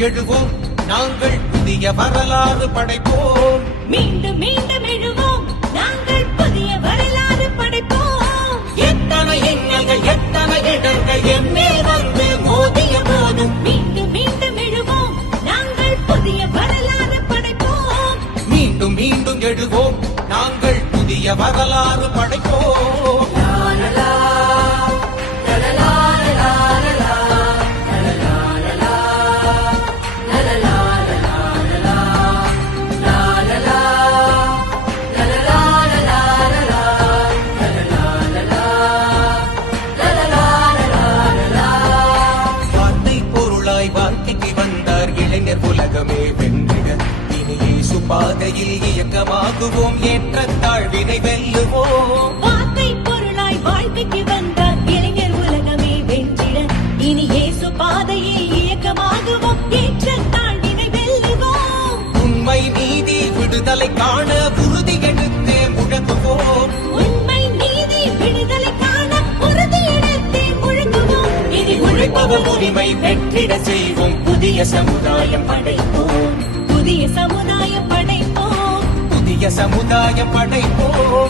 எழுவோம். நாங்கள் புதிய வரலாறு படைப்போம். மீண்டும் மீண்டும் எழுவோம். நாங்கள் புதிய வரலாறு படைப்போம். எத்தனை இன்னல்கள் எத்தனை இடர்கள் எம்மே வந்து மோதிய போதும் மீண்டும் மீண்டும் எழுவோம். நாங்கள் புதிய வரலாறு படைப்போம். மீண்டும் மீண்டும் எழுவோம். நாங்கள் புதிய வரலாறு படைப்போம். பொருளாய் வாழ்க்கைக்கு வந்தார் இளைஞர் உலகமே வென்றிட. இனி இயேசு பாதையில் இயக்கமாகுவோம் ஏற்ற தாழ்வினை வெல்லுவோம். வார்த்தை பொருளாய் வாழ்க்கைக்கு வந்த இளைஞர் உலகமே வென்றிட. இனி இயேசு பாதையில் இயக்கமாகுவோம் ஏற்ற தாழ்வினை வெல்லுவோம். உண்மை நீதி விடுதலை காண உழைப்பவர் உரிமை வெற்றிட செய்வோம். புதிய சமுதாயம் படைப்போம். புதிய சமுதாயம் படைப்போம். புதிய சமுதாயம் படைப்போம்.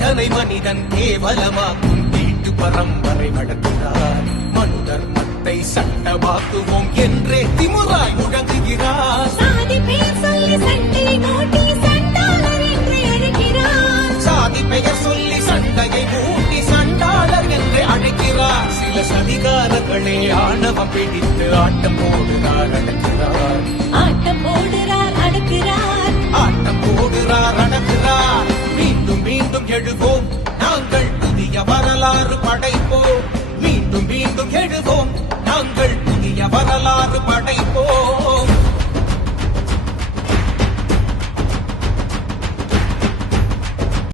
மனிதனை மனிதன் கேவலமாக்கும் தீட்டு பரம்பரை நடத்துகிறார் மனு தர்மத்தை சட்டமாக்குவோம் என்றே திமுறாய் முழங்குகிறார். சாதி பெயர் சொல்லி சண்டையை மூட்டி சண்டாளர் என்று அழைக்கிறார். சில சதிகாரர்களே ஆணவம் பிடித்து ஆட்டம் போடுகிறார் அடக்கிறார். புதிய வரலாறு படைப்போம். மீண்டும் மீண்டும் எழுவோம் நாங்கள் புதிய வரலாறு படைப்போம்.